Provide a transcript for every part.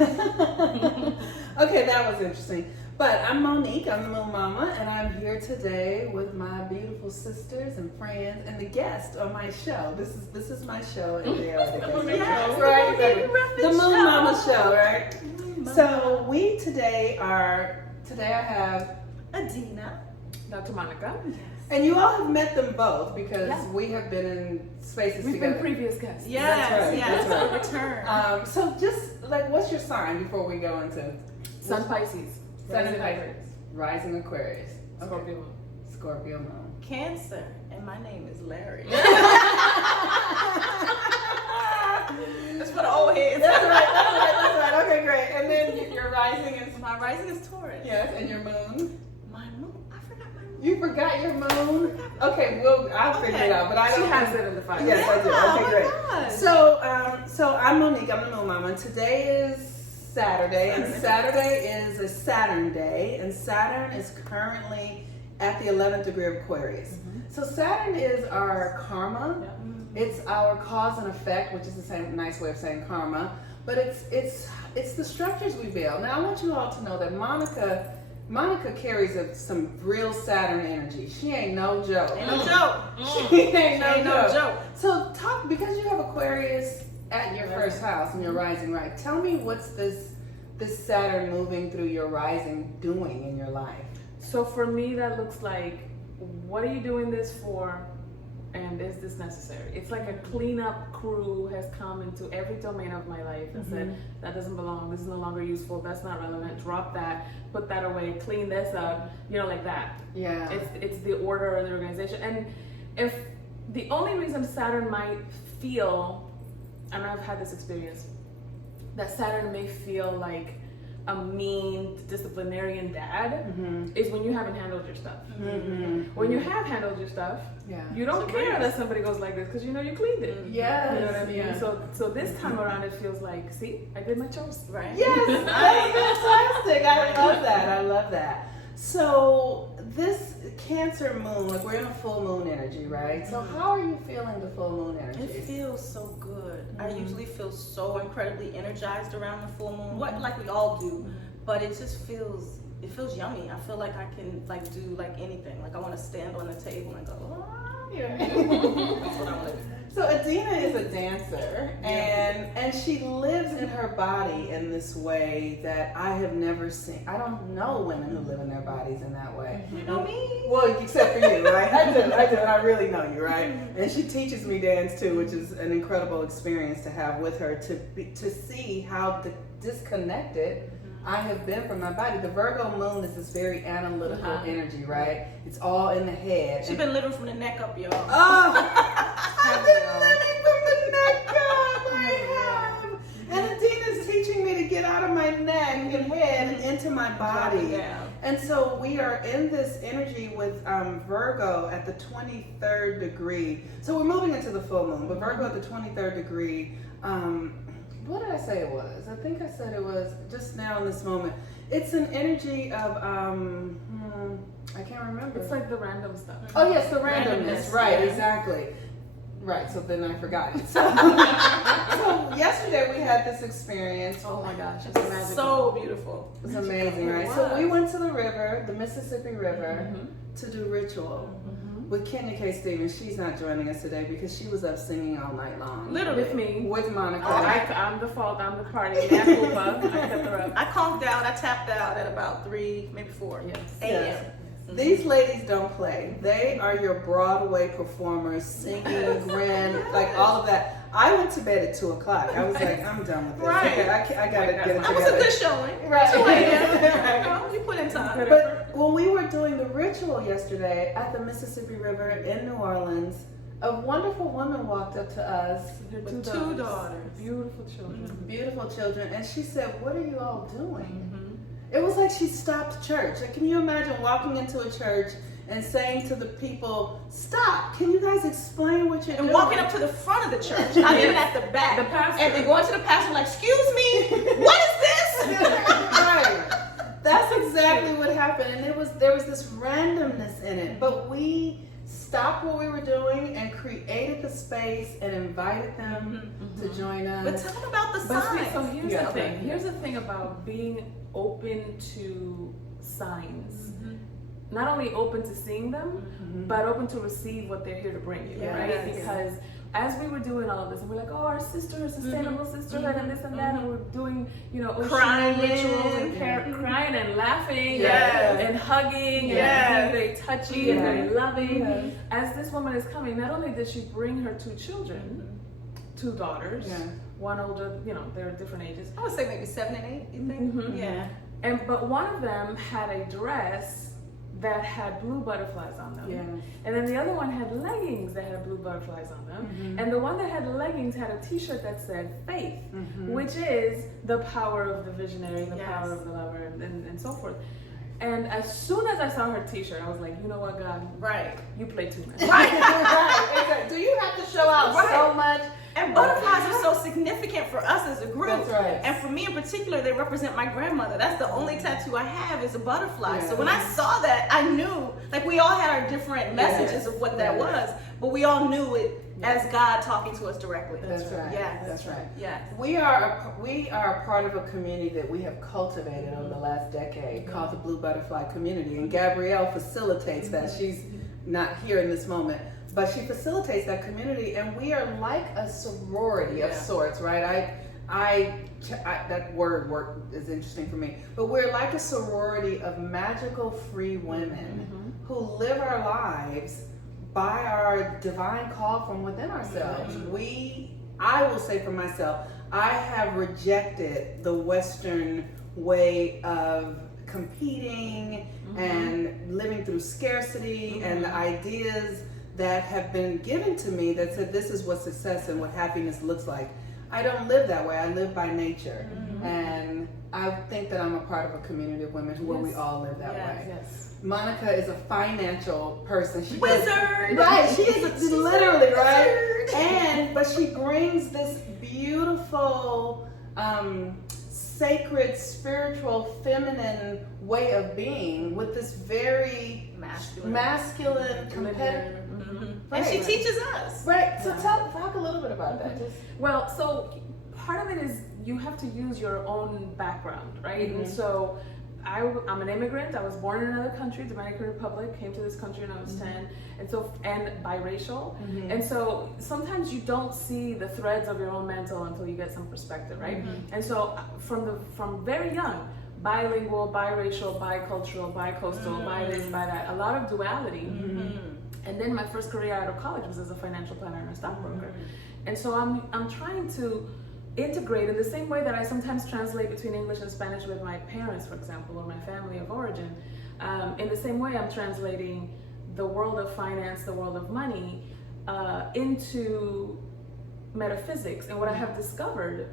Okay, that was interesting. But I'm Monique, I'm the Moon Mama, and I'm here today with my beautiful sisters and friends and the guest on my show. This is my show, and they are the guests. Yes, Right, exactly. The Moon show. Mama show, right? So we today I have Adina. Dr. Monica. and you all have met them both because Yeah. we have been in spaces We've together. been previous guests. Yes, right, yes, that's right. return. So just like, what's your sign before we go into Sun Pisces. Sun Rising Pisces. Aquarius. Rising Aquarius? Okay. Scorpio Moon. Scorpio Moon. Cancer, and my name is Larry. That's for the old heads. That's right. Okay, great. And then your rising is My rising is Taurus. yes, and your moon. My moon, I forgot my moon. You forgot your moon. Okay, I'll figure it out. But I She don't. has it in the file. Yes, I do. Yeah, Okay, oh my great. gosh. So I'm Monique. I'm the Moon Mama. Today is Saturday, and Saturday is a Saturn day, and Saturn is currently at the 11th degree of Aquarius. So Saturn is our karma. It's our cause and effect, which is the same nice way of saying karma. But it's the structures we build. Now I want you all to know that Monica carries some real Saturn energy. She ain't no joke. Ain't no joke. She ain't Ain't no joke. So because you have Aquarius at your first house and your rising, right? Tell me what's this Saturn moving through your rising doing in your life? So for me, that looks like, what are you doing this for? And is this necessary? It's like a cleanup crew has come into every domain of my life and said, that doesn't belong, this is no longer useful, that's not relevant, drop that, put that away, clean this up, like that. Yeah. It's the order and the organization. And if the only reason Saturn might feel, and I've had this experience, that Saturn may feel like a mean disciplinarian dad is when you haven't handled your stuff. When you have handled your stuff, you don't care that somebody goes like this because you cleaned it. Yes. You know what I mean? Yeah. So this time around it feels like, see, I did my chores. Right. Yes, that's fantastic. I love that. So this Cancer moon, like we're in a full moon energy, right? So how are you feeling the full moon energy? It feels so good. I usually feel so incredibly energized around the full moon. Like we all do, but it just feels yummy. I feel like I can do anything. Like I want to stand on the table and go, oh, yeah. That's what I want to do. So Adina is a dancer, and she lives in her body in this way that I have never seen. I don't know women who live in their bodies in that way. You know me? Well, except for you, right? I do, and I really know you, right? And she teaches me dance too, which is an incredible experience to have with her, to see how disconnected I have been from my body. The Virgo moon is this very analytical energy, right? It's all in the head. She's been living from the neck up, y'all. Oh, I've been living from the neck up. I have. And Adina's teaching me to get out of my neck and head and into my body. And so we are in this energy with Virgo at the 23rd degree. So we're moving into the full moon, but Virgo at the 23rd degree. What did I say it was? I think I said it was just now in this moment. It's an energy of I can't remember. It's like the random stuff. Oh yes, the randomness. Right, exactly. Right, so then I forgot it. So yesterday we had this experience. Oh my gosh, it's magical. So beautiful. It was amazing, right? So we went to the river, the Mississippi River, to do ritual with Kenya K. Stevens. She's not joining us today because she was up singing all night long. Literally. With me. With Monica. I'm the fault, I'm the party. Mea culpa. I kept her up. I conked out, I tapped out at about 3, maybe 4 a.m. Yes. These ladies don't play. They are your Broadway performers, singing, grand, like all of that. I went to bed at 2 o'clock. I was like, I'm done with this. Right. Okay, I gotta get it That was together. a good showing. Right. 2 a.m. Well, you put in time. But when we were doing the ritual yesterday at the Mississippi River in New Orleans, a wonderful woman walked up to us With two daughters. Beautiful children. beautiful children, and she said, "What are you all doing?" It was like she stopped church. Like, can you imagine walking into a church and saying to the people, "Stop! Can you guys explain what you're doing?" And walking up to the front of the church, not even at the back. The pastor. And then going to the pastor like, "Excuse me, what is this?" Right. That's exactly what happened, and there was this randomness in it. But we stopped what we were doing and created the space and invited them to join us. But tell them about the But see, signs. so here's Yeah, the okay. thing. Here's the thing about being open to signs. Not only open to seeing them, but open to receive what they're here to bring you, Yes. right? Because as we were doing all of this, and we're like, oh, our sisterhood, sustainable sisterhood, and this and that, and we're doing, you know, Crying. rituals and crying and laughing Yes. and hugging Yes. and being very touchy and very loving. Yes. As this woman is coming, not only did she bring her two children, two daughters, Yeah. one older, you know, they're different ages, I would say maybe 7 and 8, you think? Mhm. Yeah. but one of them had a dress that had blue butterflies on them. Yeah. And then the other one had leggings that had blue butterflies on them. And the one that had leggings had a t-shirt that said faith, which is the power of the visionary, the power of the lover, and so forth. And as soon as I saw her t-shirt, I was like, you know what, God, Right. you play too much. Right. Exactly. Do you have to show out so much? And butterflies are so significant for us as a group. That's right. And for me in particular, they represent my grandmother. That's the only tattoo I have is a butterfly. Yeah. So when I saw that, I knew, like we all had our different messages of what that was, but we all knew it as God talking to us directly. That's right. Yes. That's right. Yes. We are a part of a community that we have cultivated over the last decade called the Blue Butterfly Community, and Gabrielle facilitates that. She's not here in this moment, but she facilitates that community, and we are like a sorority of sorts, right? I that word is interesting for me, but we're like a sorority of magical free women who live our lives by our divine call from within ourselves. I will say for myself, I have rejected the Western way of competing and living through scarcity and the ideas that have been given to me that said this is what success and what happiness looks like. I don't live that way. I live by nature. And I think that I'm a part of a community of women where we all live that way. Yes. Monica is a financial person. She Wizard! Right, she is literally, right? But she brings this beautiful, sacred, spiritual, feminine way of being with this very masculine competitive. And she teaches us. Right, so talk a little bit about that. Well, so part of it is you have to use your own background, right? And so I'm an immigrant. I was born in another country, Dominican Republic, came to this country when I was 10, and biracial. And so sometimes you don't see the threads of your own mantle until you get some perspective, right? And so from very young, bilingual, biracial, bicultural, bicoastal, by this, by that, a lot of duality. And then my first career out of college was as a financial planner and a stockbroker. And so I'm trying to integrate in the same way that I sometimes translate between English and Spanish with my parents, for example, or my family of origin. In the same way, I'm translating the world of finance, the world of money, into metaphysics. And what I have discovered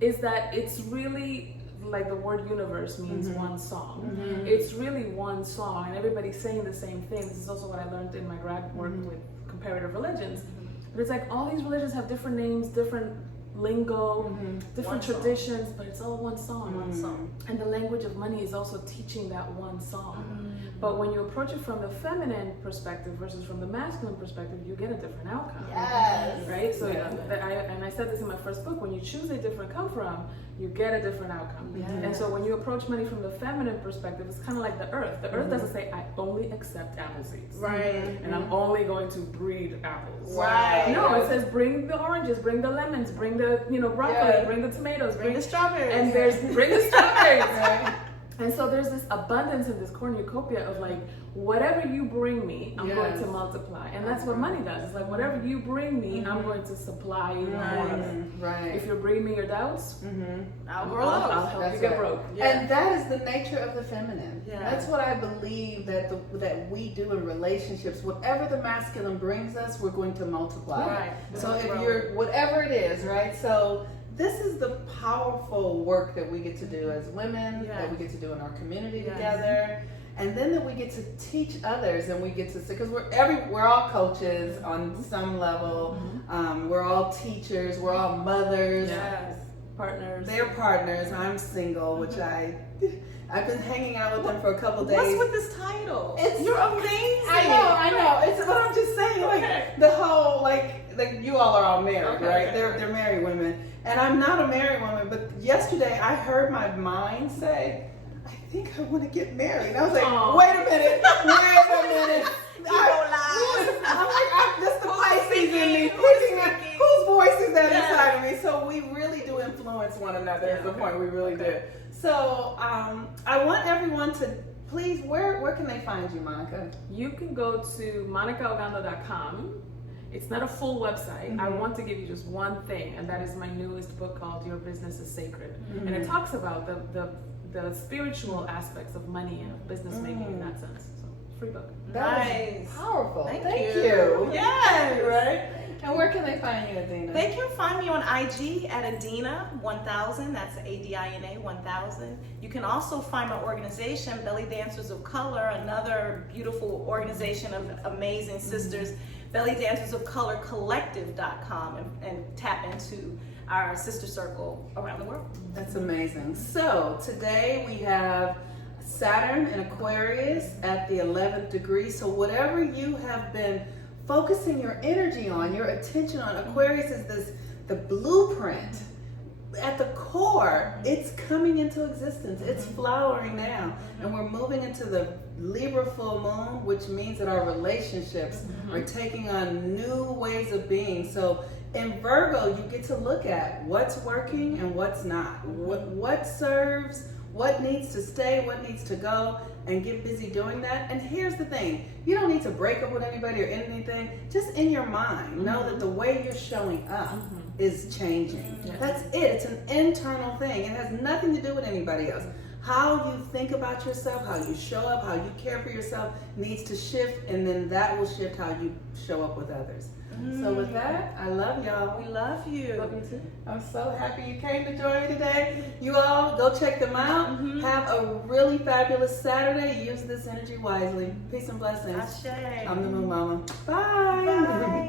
is that it's really like the word universe means one song. It's really one song, and everybody's saying the same thing. This is also what I learned in my grad work with comparative religions. But it's like all these religions have different names, different lingo, different traditions, but it's all one song. One song. And the language of money is also teaching that one song. But when you approach it from the feminine perspective versus from the masculine perspective, you get a different outcome. Yes. Right? So I said this in my first book, when you choose a different come from, you get a different outcome. And so when you approach money from the feminine perspective, it's kind of like the earth. The earth doesn't say, I only accept apple seeds. Right. And I'm only going to breed apples. Right. No, it says bring the oranges, bring the lemons, bring the broccoli, bring the tomatoes, Bring the strawberries. and bring the strawberries. And so there's this abundance and this cornucopia of like, whatever you bring me, I'm going to multiply. And that's what money does. It's like, whatever you bring me, I'm going to supply you more of it. Right. If you're bringing me your doubts, I'll grow I'll up. help That's you get right. broke. And that is the nature of the feminine. Yeah. That's what I believe that we do in relationships. Whatever the masculine brings us, we're going to multiply. Right. So if you're, whatever it is, right? So this is the powerful work that we get to do as women, that we get to do in our community together. And then that we get to teach others, and we get to see, because we're all coaches on some level. We're all teachers. We're all mothers. Yes. partners. They're partners. I'm single, which I've been hanging out with them for a couple days. What's with this title? You're amazing. I know. It's what I'm just saying. Like the whole like you all are all married, right? They're married women, and I'm not a married woman. But yesterday I heard my mind say, "I think I want to get married." And I was like, "Wait a minute, wait a minute." I'm like, this is the Pisces in me. Whose voice is that inside of me? So we really do influence one another. Is the point. We really do. So I want everyone to please. Where can they find you, Monica? You can go to monicaogando.com. It's not a full website. I want to give you just one thing, and that is my newest book called Your Business is Sacred. And it talks about the spiritual aspects of money and of business making in that sense. So, free book. Nice. Powerful. Thank you. Yes. Right? And where can they find you, Adina? They can find me on IG at Adina1000. That's ADINA 1000. You can also find my organization, Belly Dancers of Color, another beautiful organization of amazing sisters. Belly Dancers of Color Collective.com and tap into our sister circle around the world. That's amazing. So today we have Saturn in Aquarius at the 11th degree. So whatever you have been focusing your energy on, your attention on, Aquarius is the blueprint. At the core, it's coming into existence. It's flowering now. And we're moving into the Libra full moon, which means that our relationships are taking on new ways of being. So in Virgo, you get to look at what's working and what's not. What serves, what needs to stay, what needs to go, and get busy doing that. And here's the thing, you don't need to break up with anybody or anything. Just in your mind, know that the way you're showing up is changing. That's it. It's an internal thing. It has nothing to do with anybody else. How you think about yourself, how you show up, how you care for yourself needs to shift, and then that will shift how you show up with others. So with that, I love y'all. We love you. Love you too. I'm so happy you came to join me today. You all go check them out. Have a really fabulous Saturday. Use this energy wisely. Peace and blessings. Ashe. I'm the Moon Mama. Bye. Bye.